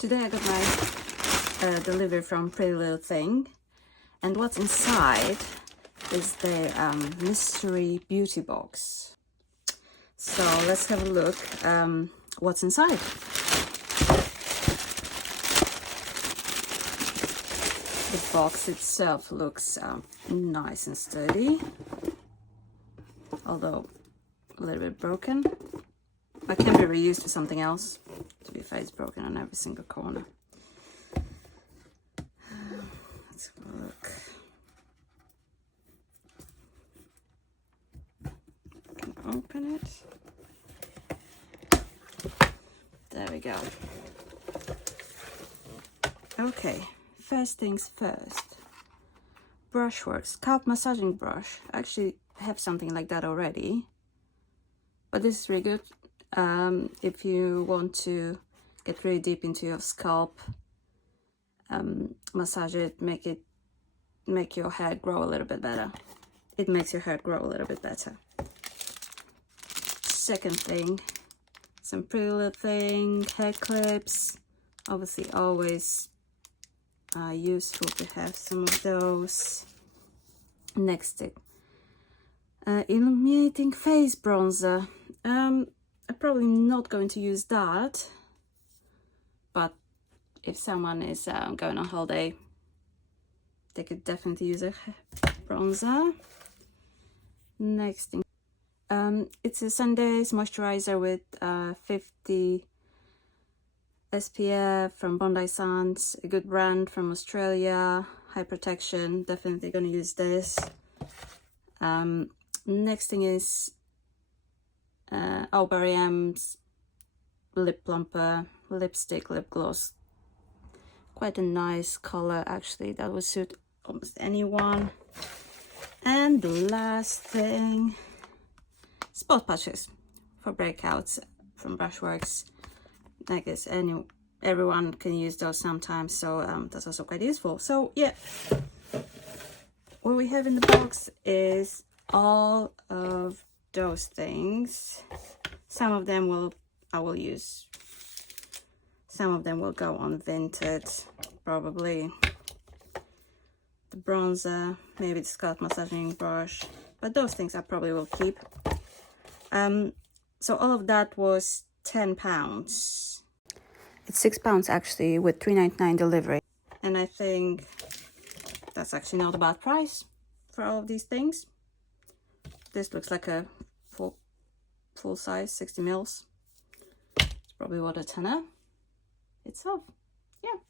Today I got my delivery from Pretty Little Thing, and what's inside is the mystery beauty box. So let's have a look what's inside. The box itself looks nice and sturdy, although a little bit broken, but can be reused for something else. To be fair, it's broken on every single corner. Let's have a look. I can open it. There we go. Okay, first things first. Brushworks, scalp massaging brush. I actually have something like that already, but this is really good. If you want to get really deep into your scalp, massage it, make your hair grow a little bit better. It makes your hair grow a little bit better. Second thing, some Pretty Little Thing hair clips. Obviously always useful to have some of those. Next thing, illuminating face bronzer. I'm probably not going to use that, but if someone is going on holiday, they could definitely use a bronzer. Next thing, it's a Sunday's moisturizer with 50 SPF from Bondi Sands, a good brand from Australia, high protection. Definitely going to use this. Next thing is Barry M's lip plumper lipstick, lip gloss. Quite a nice color actually, that would suit almost anyone. And the last thing, spot patches for breakouts from Brushworks. I guess everyone can use those sometimes, so that's also quite useful. So yeah, what we have in the box is all of those things. Some of them I will use. Some of them will go on Vinted, probably. The bronzer, maybe the scalp massaging brush, but those things I probably will keep. So all of that was £10. It's £6 actually, with £3.99 delivery. And I think that's actually not a bad price for all of these things. This looks like a full size 60 mils. It's probably what, a tenner itself. Yeah.